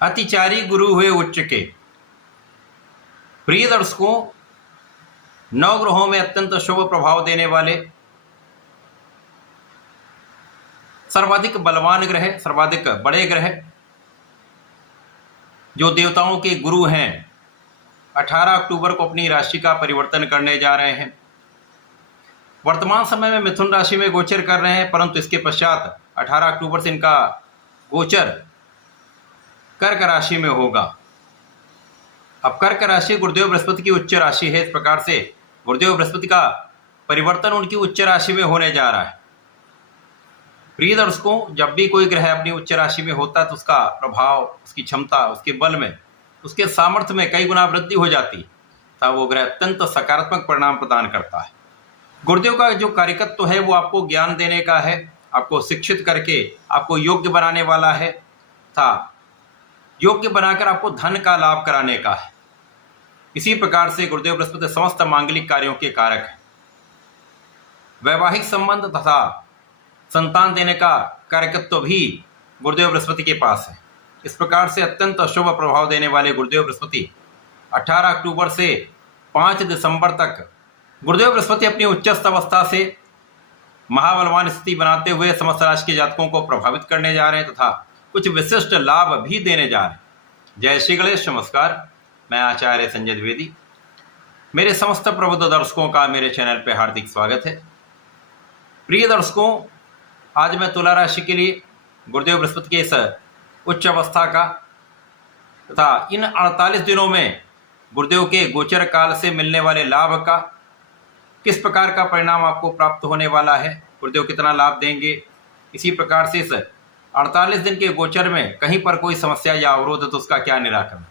अतिचारी गुरु हुए उच्च के। प्रिय दर्शकों, नवग्रहों में अत्यंत शुभ प्रभाव देने वाले सर्वाधिक बलवान ग्रह, सर्वाधिक बड़े ग्रह जो देवताओं के गुरु हैं, 18 अक्टूबर को अपनी राशि का परिवर्तन करने जा रहे हैं। वर्तमान समय में मिथुन राशि में गोचर कर रहे हैं, परंतु इसके पश्चात 18 अक्टूबर से इनका गोचर कर्क राशि में होगा। अब कर्क राशि गुरुदेव बृहस्पति की उच्च राशि है। इस प्रकार से गुरुदेव बृहस्पति का परिवर्तन उनकी उच्च राशि में होने जा रहा है। प्रिय दर्शकों, जब भी कोई ग्रह अपनी उच्च राशि में होता है तो उसका प्रभाव, उसकी क्षमता, उसके बल में, उसके सामर्थ्य में कई गुना वृद्धि हो जाती है तथा वो ग्रह अत्यंत सकारात्मक परिणाम प्रदान करता है। गुरुदेव का जो कार्यकत्व है वो आपको ज्ञान देने का है, आपको शिक्षित करके आपको योग्य बनाने वाला है तथा योग्य बनाकर आपको धन का लाभ कराने का है। इसी प्रकार से गुरुदेव बृहस्पति समस्त मांगलिक कार्यों के कारक हैं। वैवाहिक संबंध तथा संतान देने का कार्यकत्व भी गुरुदेव बृहस्पति के पास है। इस प्रकार से अत्यंत शुभ प्रभाव देने वाले गुरुदेव बृहस्पति 18 अक्टूबर से 5 दिसंबर तक गुरुदेव बृहस्पति अपनी उच्चस्थ अवस्था से महाबलवान स्थिति बनाते हुए समस्त राशि के जातकों को प्रभावित करने जा रहे हैं तथा कुछ विशिष्ट लाभ भी देने जा रहे हैं। जय श्री गणेश। नमस्कार, मैं आचार्य संजय द्विवेदी। मेरे समस्त प्रबुद्ध दर्शकों का मेरे चैनल पर हार्दिक स्वागत है। प्रिय दर्शकों, आज मैं तुला राशि के लिए गुरुदेव बृहस्पति के इस उच्च अवस्था का तथा इन 48 दिनों में गुरुदेव के गोचर काल से मिलने वाले लाभ का, किस प्रकार का परिणाम आपको प्राप्त होने वाला है, गुरुदेव कितना लाभ देंगे, इसी प्रकार से इस 48 दिन के गोचर में कहीं पर कोई समस्या या अवरोध है तो उसका क्या निराकरण,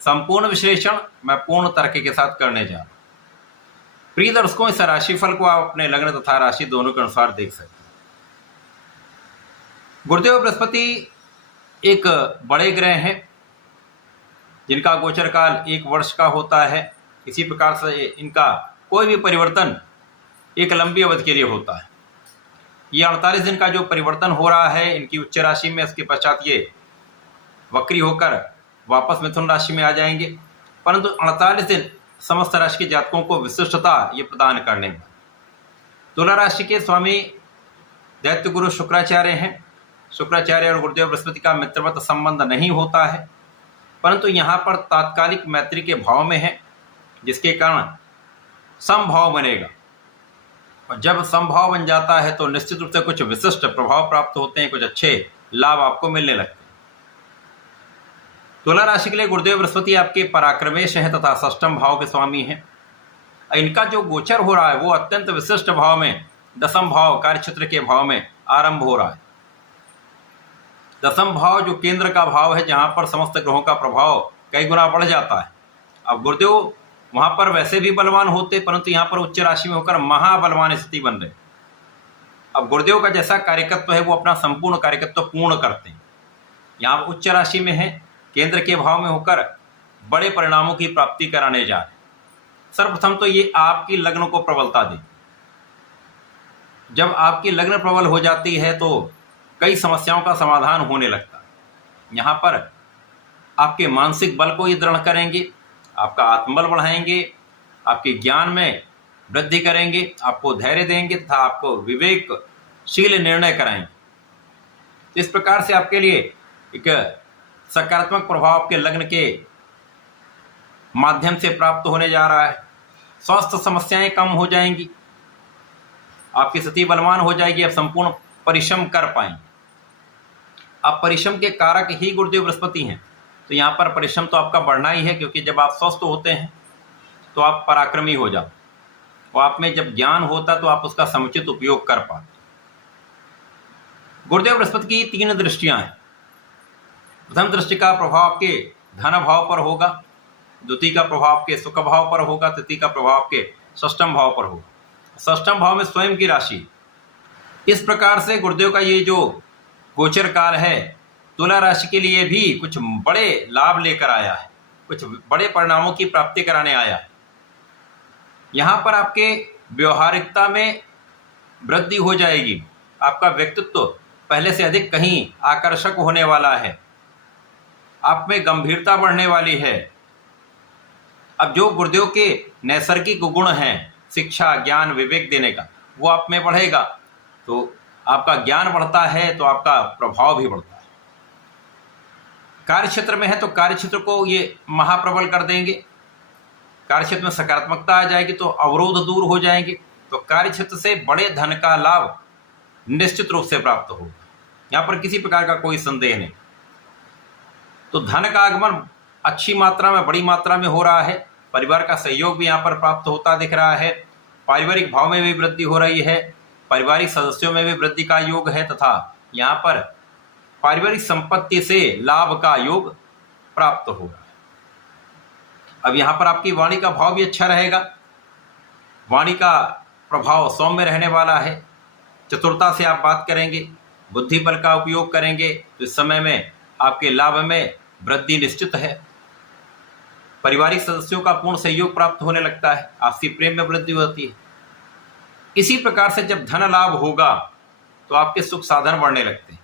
संपूर्ण विश्लेषण मैं पूर्ण तर्क के साथ करने जा रहा हूं। प्रिय दर्शकों, इस राशिफल को आप अपने लग्न तथा राशि दोनों के अनुसार देख सकते हैं। गुरुदेव बृहस्पति एक बड़े ग्रह हैं जिनका गोचर काल 1 वर्ष का होता है। इसी प्रकार से इनका कोई भी परिवर्तन एक लंबी अवधि के लिए होता है। ये 48 दिन का जो परिवर्तन हो रहा है इनकी उच्च राशि में, इसके पश्चात ये वक्री होकर वापस मिथुन राशि में आ जाएंगे, परंतु 48 दिन समस्त राशि के जातकों को विशिष्टता ये प्रदान करने में। तुला राशि के स्वामी दैत्य गुरु शुक्राचार्य हैं। शुक्राचार्य और गुरुदेव बृहस्पति का मित्रवत संबंध नहीं होता है, परंतु यहाँ पर तात्कालिक मैत्री के भाव में है, जिसके कारण समभाव बनेगा। और जब समभाव बन जाता है तो निश्चित रूप से कुछ विशिष्ट प्रभाव प्राप्त होते हैं, कुछ अच्छे लाभ आपको मिलने लगते हैं। तुला राशि के लिए गुरुदेव बृहस्पति आपके पराक्रमेश हैं तथा 6ष्टम भाव के स्वामी हैं। इनका जो गोचर हो रहा है वो अत्यंत विशिष्ट भाव में, 10म भाव कार्यक्षेत्र के भाव में आरंभ हो रहा है। 10म भाव जो केंद्र का भाव है, जहाँ पर समस्त ग्रहों का प्रभाव कई गुना बढ़ जाता है। अब गुरुदेव वहाँ पर वैसे भी बलवान होते, परंतु यहाँ पर उच्च राशि में होकर महाबलवान स्थिति बन रहे। अब गुरुदेव का जैसा कार्यकत्व है वो अपना संपूर्ण कार्यकत्व पूर्ण करते हैं। यहाँ उच्च राशि में है, केंद्र के भाव में होकर बड़े परिणामों की प्राप्ति कराने जा रहे। सर्वप्रथम तो ये आपकी लग्न को प्रबलता दे। जब आपकी लग्न प्रबल हो जाती है तो कई समस्याओं का समाधान होने लगता है। यहाँ पर आपके मानसिक बल को ये दृढ़ करेंगे, आपका आत्मबल बढ़ाएंगे, आपके ज्ञान में वृद्धि करेंगे, आपको धैर्य देंगे तथा आपको विवेकशील निर्णय कराएंगे। इस प्रकार से आपके लिए एक सकारात्मक प्रभाव आपके लग्न के माध्यम से प्राप्त होने जा रहा है। स्वास्थ्य समस्याएं कम हो जाएंगी, आपकी स्थिति बलवान हो जाएगी, आप संपूर्ण परिश्रम कर पाएंगे। आप परिश्रम के कारक ही गुरुदेव बृहस्पति हैं, तो यहाँ पर परिश्रम तो आपका बढ़ना ही है, क्योंकि जब आप स्वस्थ होते हैं तो आप पराक्रमी हो जाते, और आप में जब ज्ञान होता तो आप उसका समुचित उपयोग कर पाते। गुरुदेव बृहस्पति की 3 दृष्टियां हैं। प्रथम दृष्टि का प्रभाव आपके धन भाव पर होगा, द्वितीय का प्रभाव आपके सुख भाव पर होगा, तृतीय का प्रभाव आपके 6ष्टम भाव पर होगा। 6ष्टम भाव में स्वयं की राशि। इस प्रकार से गुरुदेव का ये जो गोचर काल है तुला राशि के लिए भी कुछ बड़े लाभ लेकर आया है, कुछ बड़े परिणामों की प्राप्ति कराने आया है। यहाँ पर आपके व्यवहारिकता में वृद्धि हो जाएगी, आपका व्यक्तित्व पहले से अधिक कहीं आकर्षक होने वाला है। आप में गंभीरता बढ़ने वाली है। अब जो गुरुदेव के नैसर्गिक गुण हैं, शिक्षा, ज्ञान, विवेक देने का, वो आप में बढ़ेगा। तो आपका ज्ञान बढ़ता है तो आपका प्रभाव भी बढ़ता है। कार्य क्षेत्र में है तो कार्य क्षेत्र को ये महाप्रबल कर देंगे। कार्य क्षेत्र में सकारात्मकता आ जाएगी तो अवरोध दूर हो जाएंगे। तो कार्य क्षेत्र से बड़े धन का लाभ निश्चित रूप से प्राप्त होगा, यहाँ पर किसी प्रकार का कोई संदेह नहीं। तो धन का आगमन अच्छी मात्रा में, बड़ी मात्रा में हो रहा है। परिवार का सहयोग भी यहाँ पर प्राप्त होता दिख रहा है। पारिवारिक भाव में भी वृद्धि हो रही है। पारिवारिक सदस्यों में भी वृद्धि का योग है तथा यहाँ पर पारिवारिक संपत्ति से लाभ का योग प्राप्त होगा। अब यहाँ पर आपकी वाणी का भाव भी अच्छा रहेगा। वाणी का प्रभाव सौम्य रहने वाला है। चतुरता से आप बात करेंगे, बुद्धि बल का उपयोग करेंगे तो इस समय में आपके लाभ में वृद्धि निश्चित है। पारिवारिक सदस्यों का पूर्ण सहयोग प्राप्त होने लगता है। आपसी प्रेम में वृद्धि होती है। इसी प्रकार से जब धन लाभ होगा तो आपके सुख साधन बढ़ने लगते हैं।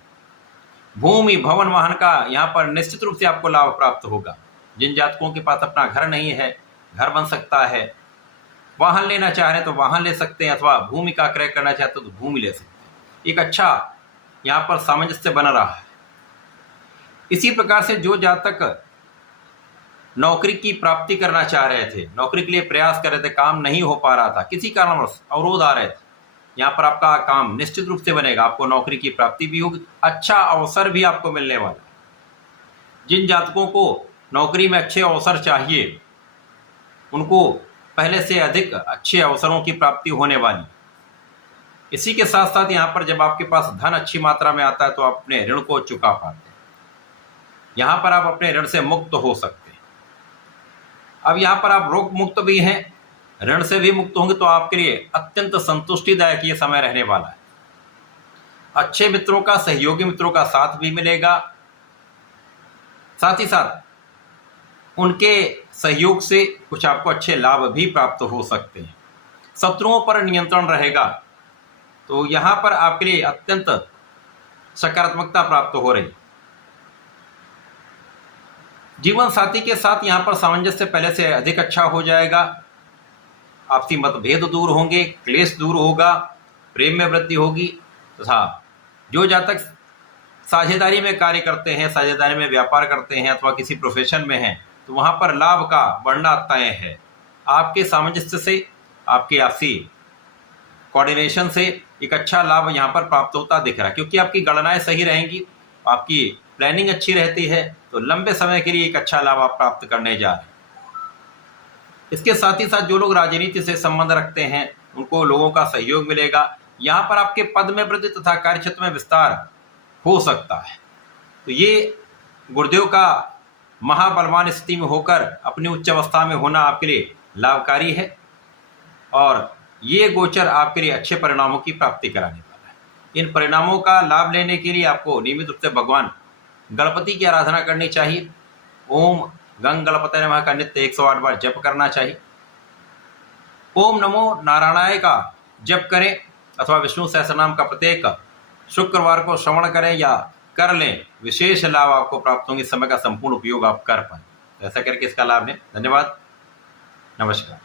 भूमि, भवन, वाहन का यहाँ पर निश्चित रूप से आपको लाभ प्राप्त होगा। जिन जातकों के पास अपना घर नहीं है, घर बन सकता है। वाहन लेना चाह रहे हैं तो वाहन ले सकते हैं, अथवा भूमि का क्रय करना चाहते हो तो भूमि ले सकते हैं। एक अच्छा यहाँ पर सामंजस्य बना रहा है। इसी प्रकार से जो जातक नौकरी की प्राप्ति करना चाह रहे थे, नौकरी के लिए प्रयास कर रहे थे, काम नहीं हो पा रहा था, किसी कारणवश अवरोध आ रहे थे, यहाँ पर आपका काम निश्चित रूप से बनेगा। आपको नौकरी की प्राप्ति भी होगी, अच्छा अवसर भी आपको मिलने वाला है। जिन जातकों को नौकरी में अच्छे अवसर चाहिए, उनको पहले से अधिक अच्छे अवसरों की प्राप्ति होने वाली। इसी के साथ साथ यहाँ पर जब आपके पास धन अच्छी मात्रा में आता है तो आप अपने ऋण को चुका पाते हैं। यहाँ पर आप अपने ऋण से मुक्त हो सकते हैं। अब यहाँ पर आप रोग मुक्त भी हैं, ऋण से भी मुक्त होंगे तो आपके लिए अत्यंत संतुष्टिदायक ये समय रहने वाला है। अच्छे मित्रों का, सहयोगी मित्रों का साथ भी मिलेगा। साथ ही साथ उनके सहयोग से कुछ आपको अच्छे लाभ भी प्राप्त हो सकते हैं। शत्रुओं पर नियंत्रण रहेगा तो यहाँ पर आपके लिए अत्यंत सकारात्मकता प्राप्त हो रही। जीवन साथी के साथ यहाँ पर सामंजस्य पहले से अधिक अच्छा हो जाएगा। आपसी मतभेद दूर होंगे, क्लेश दूर होगा, प्रेम में वृद्धि होगी तथा जो जातक साझेदारी में कार्य करते हैं, साझेदारी में व्यापार करते हैं अथवा किसी प्रोफेशन में हैं तो वहाँ पर लाभ का बढ़ना तय है। आपके सामंजस्य से, आपके आपसी कोऑर्डिनेशन से एक अच्छा लाभ यहाँ पर प्राप्त होता दिख रहा है, क्योंकि आपकी गणनाएं सही रहेंगी, आपकी प्लानिंग अच्छी रहती है तो लंबे समय के लिए एक अच्छा लाभ आप प्राप्त करने जा रहे हैं। इसके साथ ही साथ जो लोग राजनीति से संबंध रखते हैं उनको लोगों का सहयोग मिलेगा। यहाँ पर आपके पद में वृद्धि तथा कार्य क्षेत्र में विस्तार हो सकता है। तो ये गुरुदेव का महाबलवान स्थिति में होकर अपनी उच्च अवस्था में होना आपके लिए लाभकारी है और ये गोचर आपके लिए अच्छे परिणामों की प्राप्ति कराने वाला है। इन परिणामों का लाभ लेने के लिए आपको नियमित रूप से भगवान गणपति की आराधना करनी चाहिए। ओम गंग गणपतये नमः का नित्य 108 बार जप करना चाहिए। ओम नमो नारायणाय का जप करें अथवा विष्णु सहस्रनाम का प्रत्येक शुक्रवार को श्रवण करें या कर लें, विशेष लाभ आपको प्राप्त होंगे। समय का संपूर्ण उपयोग आप कर पाएं। ऐसा करके इसका लाभ लें। धन्यवाद, नमस्कार।